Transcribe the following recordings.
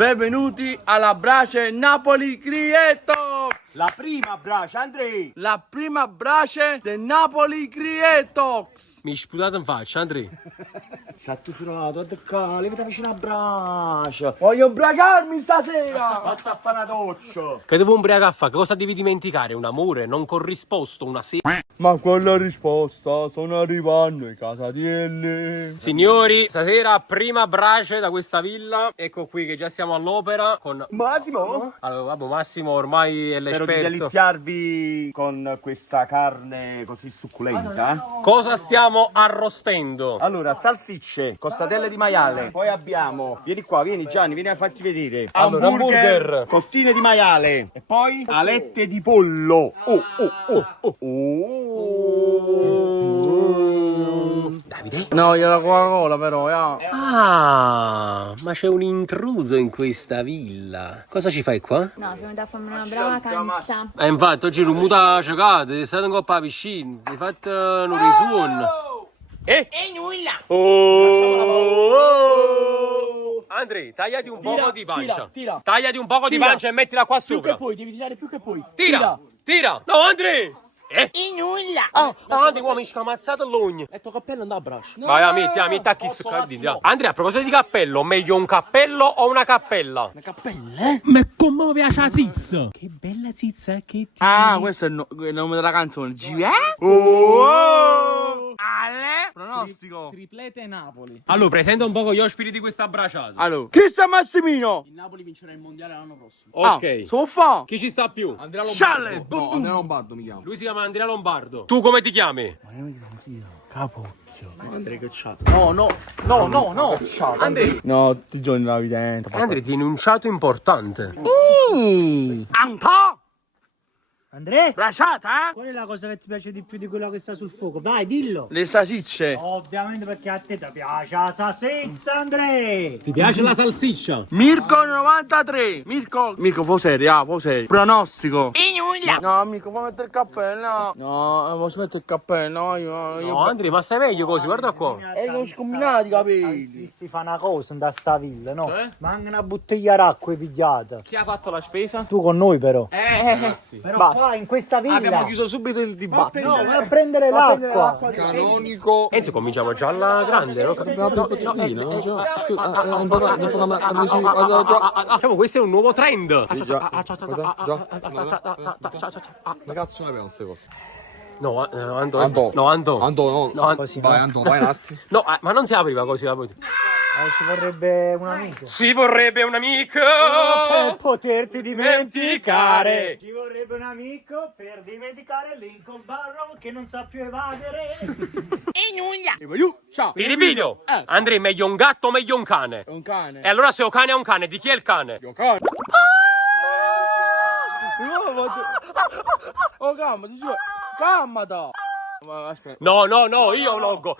Benvenuti alla brace Napoli Crietox! La prima brace, Andrei! La prima brace del Napoli Crietox! Mi hai sputato in faccia, Andrea. Sei furato, guarda, levati vicino a brace! Voglio ubriacarmi stasera! Vatti a fare una doccia! Che devo ubriacare a fare? Cosa devi dimenticare? Un amore non corrisposto, una sera. Ma quella è risposta, sono arrivando in casa di Ellie. Signori, stasera prima brace da questa villa. Ecco qui che già siamo all'opera con Massimo! allora, vabbè, Massimo ormai è Spero di l'esperto. deliziarvi con questa carne così succulenta. Cosa stiamo arrostendo? Allora, salsicce, costatelle di maiale. Poi abbiamo, vieni qua, vieni Gianni, vieni a farti vedere. Allora, hamburger. Costine di maiale. E poi alette di pollo. Davide? No, io la Coca-Cola però, Ah, ma c'è un intruso in questa villa. Cosa ci fai qua? No, siamo venuti a farmi una brava vacanza. Infatti oggi non muta giocate, sei stato in coppa alla piscina, hai fatto un risuon. E nulla! Oh! Andrea, tagliati un poco di pancia. tira. Tagliati un poco di Tira. pancia e mettila qua Più sopra. che puoi, devi tirare più che puoi. Tira! Tira! No, Andrea! E nulla! Andrea, uomo, mi scamazzato l'ogno. E tuo cappello andava a brace. Vai, metti a chi su Andrea, a proposito di cappello, meglio un cappello o una cappella? Una cappella? Ma come mi piace la zizza? Che bella zizza che ti... Ah, questo è il nome della canzone. Oh! Ale! Pronostico. Triplete Napoli. Allora, presenta un po' gli ospiti di questa bracciata. Allora, chi sta Massimino? Il Napoli vincerà il mondiale l'anno prossimo. Ok. Sono fa? Chi ci sta più? Andrea Scialle! No, Andrea Lombardo mi chiamo. Lui si chiama Andrea Lombardo. Tu come ti chiami? Capocchio. Andrea Cacciato. No. Andrea. No, ti giorni la vidente. Andrea, ti enunciato importante. Antò! Andrea, Bracciata, qual è la cosa che ti piace di più di quella che sta sul fuoco? Vai, dillo! Le salsicce. Ovviamente perché a te ti piace la salsiccia, Andrea! Ti piace la salsiccia? Mirko 93. Mirko fa serio, fa serio. Pronostico. No, Mirko, fa mettere il cappello. No, posso mettere il cappello. No, No, Andrea, ma stai meglio così, guarda qua. E come scombinati i capelli. Visti fa una cosa da sta villa, no? Ma anche una bottiglia d'acqua è pigliata. Chi ha fatto la spesa? Tu con noi però. Ragazzi. Però Basta. qua in questa villa. Abbiamo chiuso subito il dibattito. No, vai a prendere l'acqua. Canonico. Enzo, cominciamo già alla grande, no? Diciamo, questo è un nuovo trend. Ma cazzo ne pensi cosa? No, Anto. Anto. No, Anto. Anto, no. Così, Vai, no? Anto, vai un attimo. No, ma non si apriva così la poi. Ci vorrebbe un amico. Si vorrebbe un amico Per poterti dimenticare. Ci vorrebbe un amico per dimenticare Lincoln Barrow che non sa più evadere. Ciao. Per il video. Andrea, meglio un gatto o meglio un cane? È un cane. E allora se ho cane è un cane, di chi è il cane? Un cane. Oh, calma, ti giuro. Calmata. Ma aspetta. No, io vloggo.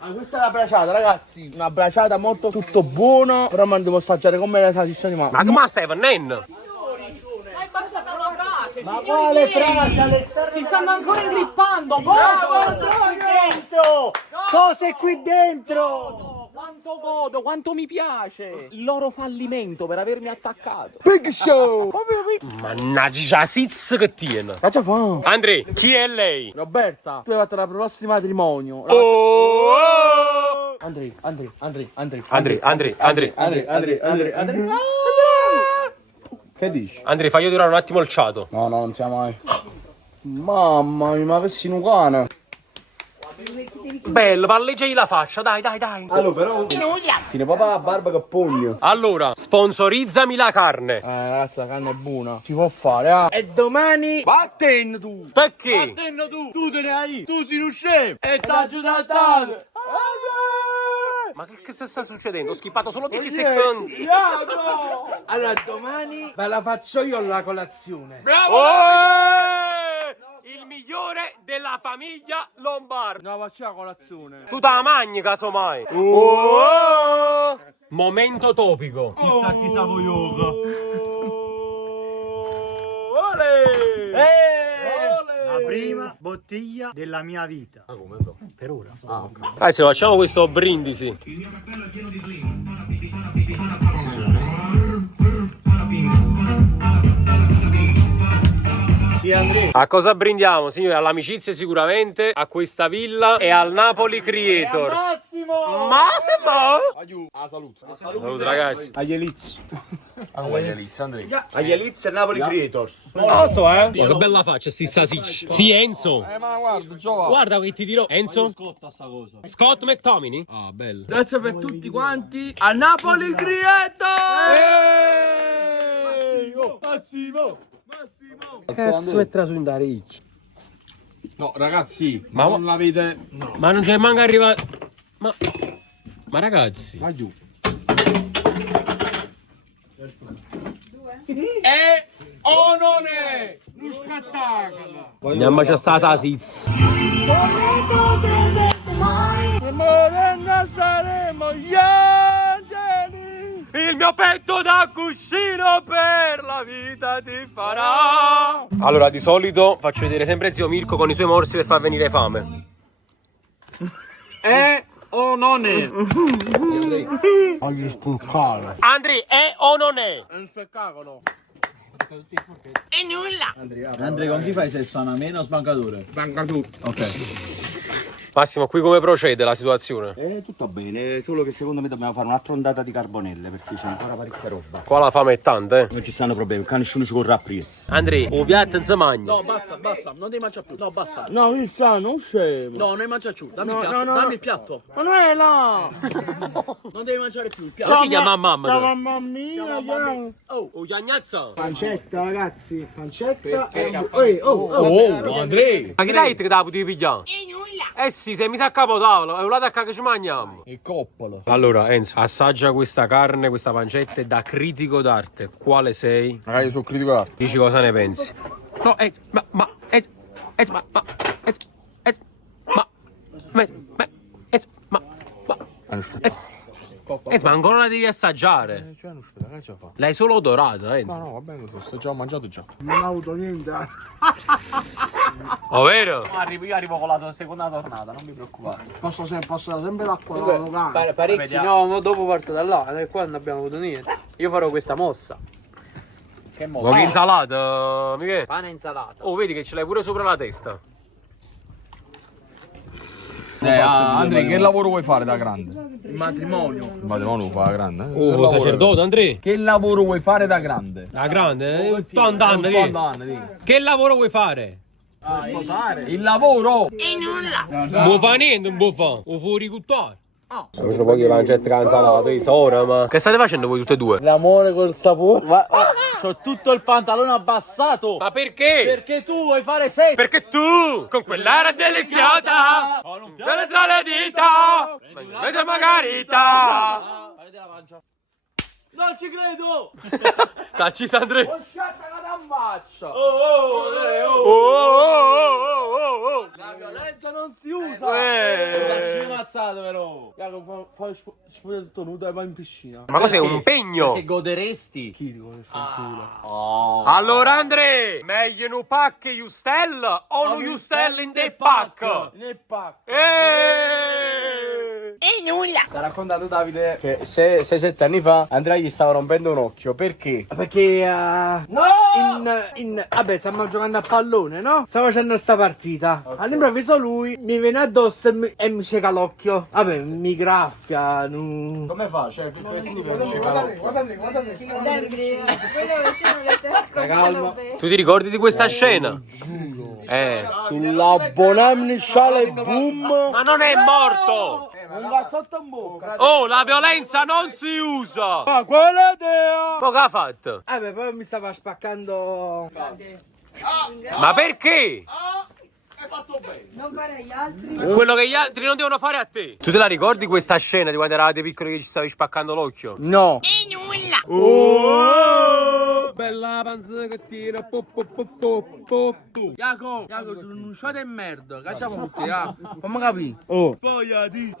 Ah, questa è la braciata, ragazzi. Una braciata molto tutto buono. Però mi devo assaggiare come la salsiccia di mano. Ma come stai venendo? Ma quale frase all'esterno? Si stanno ancora ingrippando. Cosa qui dentro? Cose qui dentro? Quanto godo, quanto mi piace. Il loro fallimento per avermi attaccato. Big Show. Mannaggia, sizz che tiene. Faccia fa. Andrea, chi è lei? Roberta, tu hai fatto la prossima matrimonio. Oh! Andrea. Che dici? Andrea, fai io tirare un attimo il ciato. No, non siamo mai. Mamma mia, ma avessi un cane. Bello, palleggiai la faccia, dai. Allora, però. Tiene proprio la barba che pugno. Allora, sponsorizzami la carne. Ragazzi, la carne è buona. Si può fare, E domani. Vattene tu. Perché? Vattene tu. Tu te ne hai. Tu sei un chef. E t'hai trattato. Ma che sta succedendo? Ho skippato solo 10 secondi. Allora domani ve la faccio io la colazione. Oh! Il migliore della famiglia Lombardo. No, faccia la colazione. Tu te la mangi casomai. Oh! Momento topico. Tacchi savoiosa. prima bottiglia della mia vita. Per ora. Adesso facciamo questo brindisi. A cosa brindiamo, signori? All'amicizia sicuramente, a questa villa e al Napoli Creators. Massimo! Massimo! Ah, salute. Salute ragazzi. Agli Eliz. Agli Eliz, Andrea. Agli Eliz e Napoli Creators. Non so, Ma che bella faccia, si sta Sì, Enzo. Ma guarda, Giova. Guarda che ti dirò. Enzo? Scott McTominay? Ah, bello. Grazie per tutti quanti a Napoli Creators! Massimo! Cazzo è trasu in ricchi. No, ragazzi, Ma- non l'avete... Ma non c'è manco arrivato. Ma ragazzi. Ma giù. O non è uno spettacolo! Andiamo a sta Sasiz. Morena saremo gli angeli. Il mio petto da cuscino per la vita ti farà. Allora, di solito faccio vedere sempre zio Mirko con i suoi morsi per far venire fame. O non è? Andri, è o non è? È uno spettacolo. Andrea, con chi fai sesso? Una meno o sbancatore? Manca tu. Ok. Massimo, qui come procede la situazione? Tutto bene, solo che secondo me dobbiamo fare un'altra ondata di carbonelle perché c'è ancora parecchia roba. Qua la fame è tanta, eh? Non ci stanno problemi, perché nessuno ci correrà prima. Andri, un piatto non si mangia. No, basta, non devi mangiare più. No, basta. No, mi sta, non scemo. No, non mangia più. Dammi No, il piatto. no, no. Dammi il piatto. Ma non è là. Non devi mangiare più il Ma piatto. chi chiama mamma? Ciao mamma mia. Oh, Giagnazza. Pancetta, ragazzi, pancetta. Andrea! Ma che dai che da potevi pigliare? Eh sì, se mi sa capotavolo, è un lato a che ci mangiamo. Il coppolo. Allora, Enzo, assaggia questa carne, questa pancetta e da critico d'arte. Quale sei? Ragazzi, io sono critico d'arte. Dici cosa ne pensi? No, Enzo, ma ancora la devi assaggiare. Cioè, non aspetta, che ce la fa? L'hai solo odorata, Enzo. No, va bene, sto già mangiato già. Non ho avuto niente. Ovvero? Io arrivo con la seconda tornata, non vi preoccupate. Posso sempre l'acqua locale. Parecchi no, dopo parto da là, qua non abbiamo avuto niente. Io farò questa mossa. Che modo? Ma che insalata, Michele? Pane e insalata. Oh, vedi che ce l'hai pure sopra la testa. Andrea, che lavoro vuoi fare da grande? Il matrimonio. Il matrimonio lo fa da grande. Oh, sacerdote, Andrea. Che lavoro vuoi fare da grande? La grande, Che lavoro vuoi fare? Il lavoro! Non può fare niente, non può fare. O fuori cuttare. Sono pochi pancette con insalata, ora, ma... Che state facendo voi tutte e due? L'amore col sapore. C'ho tutto il pantalone abbassato. Ma perché? Perché tu vuoi fare sesso. Perché tu, con quell'aria deliziata, per tra le dita, vedi margarita. Non ci credo. Tacci, Sandre. Sciatta la dammaccia. La violenza non si usa. Ci ammazzate però. Fai spugliare tutto nudo e vai in piscina. Ma cos'è, un pegno? Che goderesti? Chi dico che fa culo? Allora, Andre, meglio in un pack Justel o un Justel in the pack? Nel pack. Sta raccontando Davide che 6-7 anni fa Andrea gli stava rompendo un occhio. Perché? Perché vabbè, stiamo giocando a pallone, no? Stavo facendo sta partita. All'improvviso lui mi viene addosso e mi cieca l'occhio. Vabbè, mi graffia. Come fa? Cioè, che significa mi cieca l'occhio? Calma. Tu ti ricordi di questa scena? Sulla bonamnisciale boom. Ma non è morto! Un cazzotto in bocca. Oh, la violenza non si usa! Ma quella idea. Ma che ha fatto? Vabbè, poi mi stava spaccando. Ma perché? Non fare agli altri. Quello che gli altri non devono fare a te. Tu te la ricordi questa scena di quando eravate piccoli che ci stavi spaccando l'occhio? No. Oh, bella la panzacottina, po po po po po po. Jacopo, tu non c'è di merda, cacciamo tutti, fammi capire. Spogliati,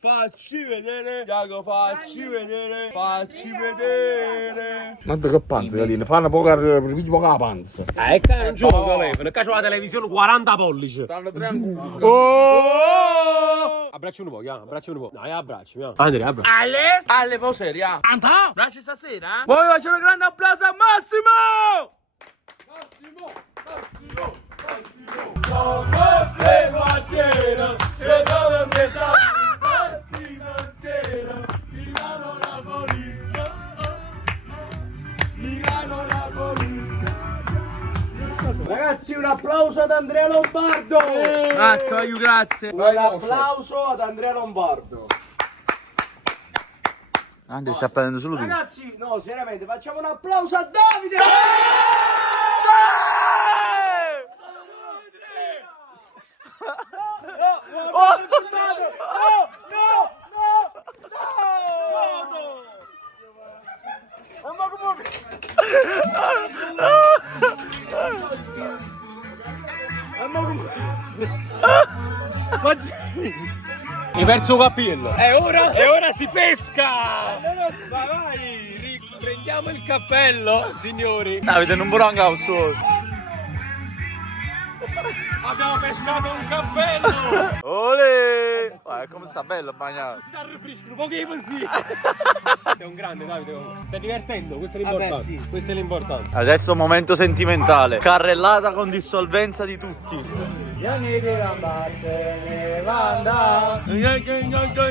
facci vedere. Jacopo, facci vedere. Guarda che panza, Galina, fanno poca la panza. E che non gioco il telefono, che c'ho la televisione 40 pollici. Stanno tranquilli. Abbraccio un po', abbraccio un po'. Dai, abbracci, Andrea, abbraccio. Ale, poi seria. Anta, braccia stasera, eh? Poi facciamo un grande applauso a Massimo! Ragazzi, un applauso ad Andrea Lombardo! Grazie, voglio grazie. Un applauso ad Andrea Lombardo! Andrea sta prendendo solo tu. Ragazzi, no, seriamente, facciamo un applauso a Davide! Hai perso un cappello. E ora si pesca. Vai, riprendiamo il cappello, signori. Davide, non vorrò anche suo. Abbiamo pescato un cappello. Olè! Come sta bello bagnato. Si sta rifrescando, pochi pensi. Sei un grande, Davide. Stai divertendo, questo è l'importante. Sì. Questo è l'importante. Adesso momento sentimentale. Carrellata con dissolvenza di tutti.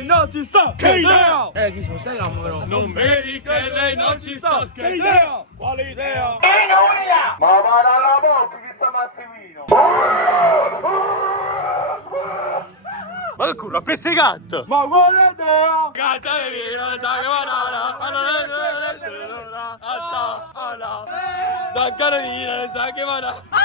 Non ti sta! Che idea! Chi sono? Stai calmo però. Non vedi che lei non ci sta? Che idea? Quale idea? Ma va dalla bocca che sta Massimino! Ma che curva, pesce gatto! Ma quale idea? Gatta di vino, sa che banana, sa che banana.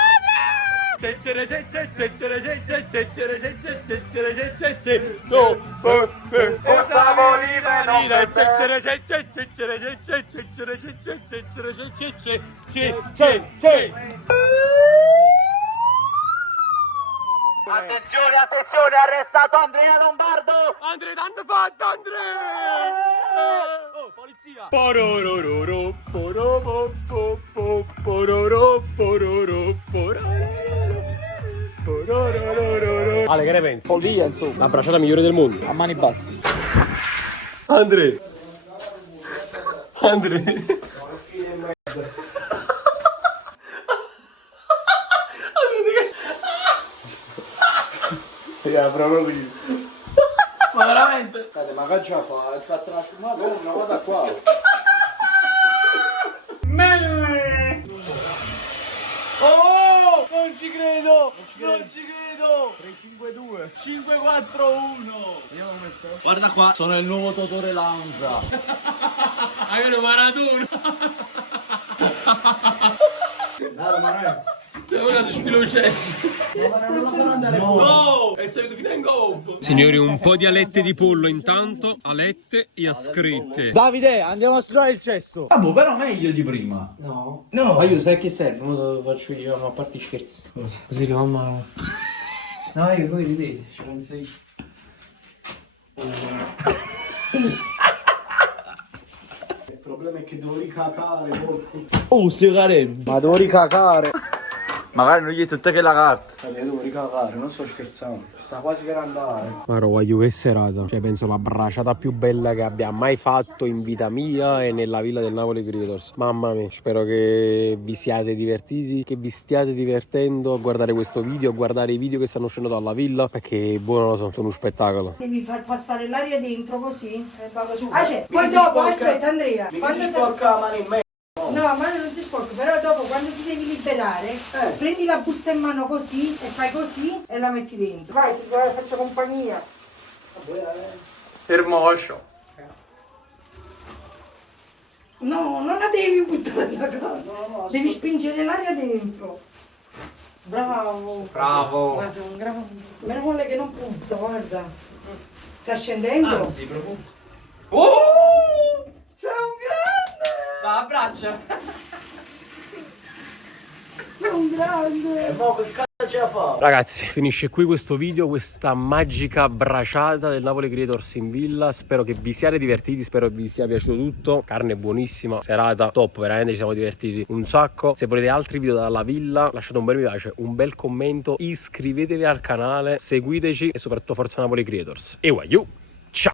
Attenzione, attenzione, arrestato Andrea Lombardo! Andrea, t'hanno fatto, Andrea! Oh, polizia! Porororo, pororo, pororo, pororo, pororo. Ale, che ne pensi? Follia, insomma. La bracciata migliore del mondo. A mani basse. Andrea! Andrea! Proprio lì. Ma veramente? Ma che già fa? È fatta la Madonna, guarda qua. Oh! Non ci credo! Non ci credo! 352 541. Vediamo come sto. Guarda qua, sono il nuovo Totore Lanza. Avete Maradona! No! È salito fino in gomito! Signori, un po' di alette di pollo intanto, alette e ascritte. Davide, andiamo a sudare il cesso. Ah, boh, però meglio di prima. No. No. Ma io sai che serve? Ora lo faccio io, ma a parte scherzi. Così che mamma. No, io poi ridete, ci penso io. Il problema è che devo ricacare. Oh, si carem. Ma devo ricacare. Magari non gli tutta che la carta. Devo ricacare, non sto scherzando. Sta quasi per andare. Ma voglio che serata. Cioè, penso la bracciata più bella che abbia mai fatto in vita mia e nella villa del Napoli Creators. Mamma mia, spero che vi siate divertiti, che vi stiate divertendo a guardare questo video, a guardare i video che stanno uscendo dalla villa, perché, boh, non lo so, sono uno spettacolo. Devi far passare l'aria dentro così e vado su. Poi dopo, aspetta Andrea. Quando si sporca la mano in me. No, ma non ti sporco, però dopo quando ti devi liberare, prendi la busta in mano così e fai così e la metti dentro. Vai, ti faccio compagnia. Hermoso. No, non la devi buttare nella casa. No, devi spingere l'aria dentro. Bravo. Bravo. Ma sei un grande. Meno male che non puzza, guarda. Sta scendendo? Anzi, profumo. Sei un grande! Va, abbraccia. grande. E mo che cazzo ce la fa? Ragazzi, finisce qui questo video, questa magica braciata del Napoli Creators in villa. Spero che vi siate divertiti, spero che vi sia piaciuto tutto. Carne buonissima, serata top, veramente ci siamo divertiti un sacco. Se volete altri video dalla villa, lasciate un bel mi piace, un bel commento, iscrivetevi al canale, seguiteci e soprattutto forza Napoli Creators. E waiu!